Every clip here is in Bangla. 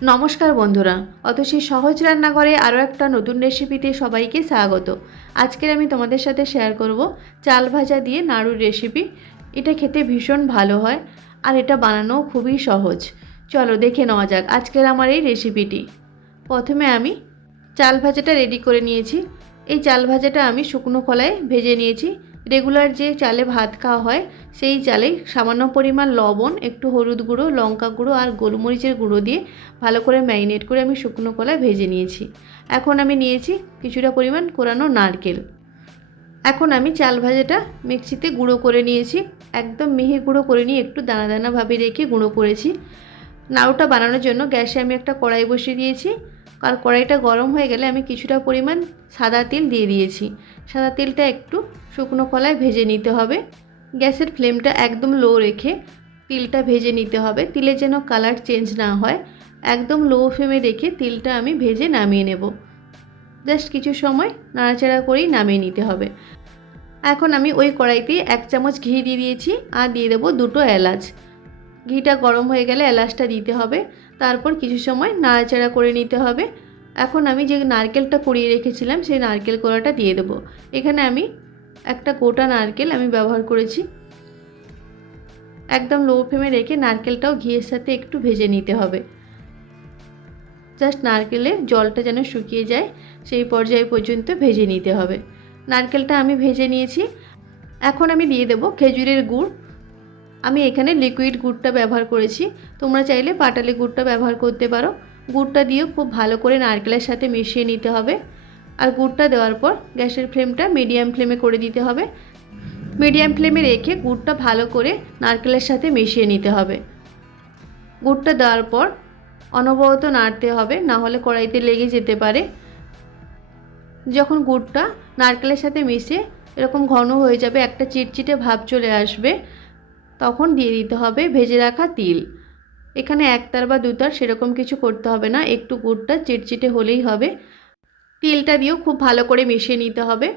নমস্কার বন্ধুরা, অতসী সহজ রান্নাঘরে আরও একটা নতুন রেসিপিতে সবাইকে স্বাগত। আজকের আমি তোমাদের সাথে শেয়ার করব চাল ভাজা দিয়ে নাড়ুর রেসিপি। এটা খেতে ভীষণ ভালো হয় আর এটা বানানো খুবই সহজ। চলো দেখে নেওয়া যাক আজকের আমার এই রেসিপিটি। প্রথমে আমি চাল ভাজাটা রেডি করে নিয়েছি। এই চাল ভাজাটা আমি শুকনো কলায় ভেজে নিয়েছি। রেগুলার যে চালে ভাত খাওয়া হয় সেই চালে সামান্য পরিমাণ লবণ, একটু হলুদ গুঁড়ো, লঙ্কা গুঁড়ো আর গোলমরিচের গুঁড়ো দিয়ে ভালো করে ম্যারিনেট করে আমি শুকনো কলায় ভেজে নিয়েছি। এখন আমি নিয়েছি কিছুটা পরিমাণ কোরানো নারকেল। এখন আমি চাল ভাজাটা মিক্সিতে গুঁড়ো করে নিয়েছি। একদম মিহি গুঁড়ো করে নিয়ে একটু দানা দানাভাবে রেখে গুঁড়ো করেছি। নাড়ুটা বানানোর জন্য গ্যাসে আমি একটা কড়াই বসিয়ে দিয়েছি। আর কড়াইটা গরম হয়ে গেলে আমি কিছুটা পরিমাণ সাদা তেল দিয়ে দিয়েছি। সাদা তেলটা একটু শুকনো কলায় ভেজে নিতে হবে। গ্যাসের ফ্লেমটা একদম লো রেখে তিলটা ভেজে নিতে হবে। তিলের যেন কালার চেঞ্জ না হয়, একদম লো ফ্লেমে রেখে তিলটা আমি ভেজে নামিয়ে নেব। জাস্ট কিছু সময় নাড়াচাড়া করেই নামিয়ে নিতে হবে। এখন আমি ওই কড়াইতে 1 চামচ ঘি দিয়ে দিয়েছি আর দিয়ে দেবো 2টো এলাচ। ঘিটা গরম হয়ে গেলে এলাচটা দিতে হবে। তারপর কিছু সময় নাড়াচাড়া করে নিতে হবে। এখন আমি যে নারকেলটা কুড়িয়ে রেখেছিলাম সেই নারকেল কোড়াটা দিয়ে দেবো। এখানে আমি একটা গোটা নারকেল আমি ব্যবহার করেছি। একদম লো ফ্লেমে রেখে নারকেলটাও ঘিয়ের সাথে একটু ভেজে নিতে হবে। জাস্ট নারকেলের জলটা যেন শুকিয়ে যায় সেই পর্যায়ে পর্যন্ত ভেজে নিতে হবে। নারকেলটা আমি ভেজে নিয়েছি। এখন আমি দিয়ে দেবো খেজুরের গুড়। আমি এখানে লিকুইড গুড়টা ব্যবহার করেছি, তোমরা চাইলে পাটালি গুড়টা ব্যবহার করতে পারো। গুড়টা দিয়েও খুব ভালো করে নারকেলের সাথে মিশিয়ে নিতে হবে। আর গুড়টা দেওয়ার পর গ্যাসের ফ্লেমটা মিডিয়াম ফ্লেমে করে দিতে হবে। মিডিয়াম ফ্লেমে রেখে গুড়টা ভালো করে নারকেলের সাথে মিশিয়ে নিতে হবে। গুড়টা দেওয়ার পর অনবরত নাড়তে হবে, না হলে কড়াইতে লেগে যেতে পারে। যখন গুড়টা নারকেলের সাথে মিশে এরকম ঘন হয়ে যাবে, একটা চিটচিটে ভাব চলে আসবে, তখন দিয়ে দিতে হবে ভেজে রাখা তিল। এখানে একতার বা দুতার সেরকম কিছু করতে হবে না, একটু গুড়টা চিটচিটে হলেই হবে। তিলটা দিয়েও খুব ভালো করে মিশিয়ে নিতে হবে।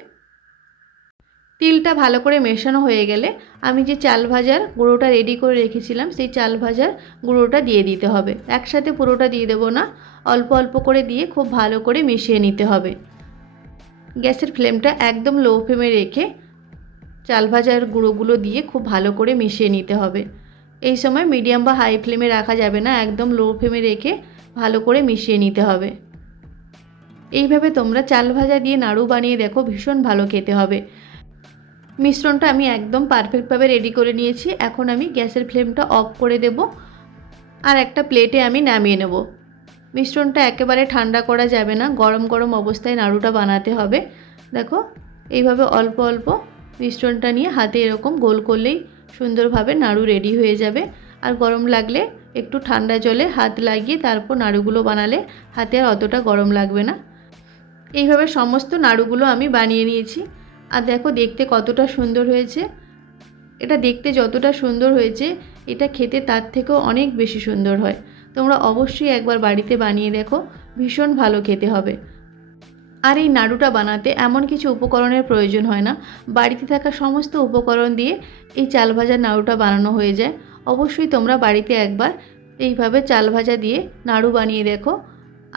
তিলটা ভালো করে মেশানো হয়ে গেলে আমি যে চাল ভাজার গুঁড়োটা রেডি করে রেখেছিলাম সেই চাল ভাজার গুঁড়োটা দিয়ে দিতে হবে। একসাথে পুরোটা দিয়ে দেবো না, অল্প অল্প করে দিয়ে খুব ভালো করে মিশিয়ে নিতে হবে। গ্যাসের ফ্লেমটা একদম লো ফ্লেমে রেখে চাল ভাজার গুঁড়োগুলো দিয়ে খুব ভালো করে মিশিয়ে নিতে হবে। এই সময় মিডিয়াম বা হাই ফ্লেমে রাখা যাবে না, একদম লো ফ্লেমে রেখে ভালো করে মিশিয়ে নিতে হবে। এইভাবে তোমরা চাল ভাজা দিয়ে নাড়ু বানিয়ে দেখো, ভীষণ ভালো খেতে হবে। মিশ্রণটা আমি একদম পারফেক্টভাবে রেডি করে নিয়েছি। এখন আমি গ্যাসের ফ্লেমটা অফ করে দেব আর একটা প্লেটে আমি নামিয়ে নেব। মিশ্রণটা একেবারে ঠান্ডা করা যাবে না, গরম গরম অবস্থায় নাড়ুটা বানাতে হবে। দেখো এইভাবে অল্প অল্প মিশ্রণটা নিয়ে হাতে এরকম গোল করলেই সুন্দরভাবে নাড়ু রেডি হয়ে যাবে। আর গরম লাগলে একটু ঠান্ডা জলে হাত লাগিয়ে তারপর নাড়ুগুলো বানালে হাতে আর অতটা গরম লাগবে না। এইভাবে সমস্ত নাড়ুগুলো আমি বানিয়ে নিয়েছি। আর দেখো দেখতে কতটা সুন্দর হয়েছে। এটা দেখতে যতটা সুন্দর হয়েছে এটা খেতে তার থেকেও অনেক বেশি সুন্দর হয়। তোমরা অবশ্যই একবার বাড়িতে বানিয়ে দেখো, ভীষণ ভালো খেতে হবে। আর এই নাড়ুটা বানাতে এমন কিছু উপকরণের প্রয়োজন হয় না, বাড়িতে থাকা সমস্ত উপকরণ দিয়ে এই চাল ভাজা নাড়ুটা বানানো হয়ে যায়। অবশ্যই তোমরা বাড়িতে একবার এইভাবে চাল ভাজা দিয়ে নাড়ু বানিয়ে দেখো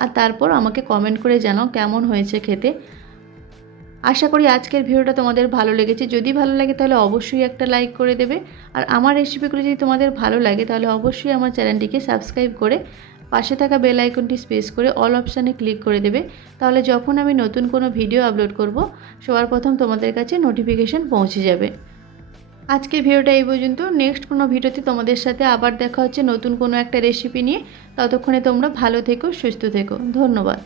আর তারপর আমাকে কমেন্ট করে জানাও কেমন হয়েছে খেতে। আশা করি আজকের ভিডিওটা তোমাদের ভালো লেগেছে। যদি ভালো লাগে তাহলে অবশ্যই একটা লাইক করে দেবে। আর আমার রেসিপিগুলো যদি তোমাদের ভালো লাগে তাহলে অবশ্যই আমার চ্যানেলটিকে সাবস্ক্রাইব করে পাশে থাকা বেল আইকনটি প্রেস করে অল অপশানে ক্লিক করে দেবে। তাহলে যখন আমি নতুন কোনো ভিডিও আপলোড করব সবার প্রথম তোমাদের কাছে নোটিফিকেশান পৌঁছে যাবে। আজকের ভিডিওটা এই পর্যন্ত। নেক্সট কোনো ভিডিওতে তোমাদের সাথে আবার দেখা হচ্ছে নতুন কোনো একটা রেসিপি নিয়ে। ততক্ষণে তোমরা ভালো থেকো, সুস্থ থেকো। ধন্যবাদ।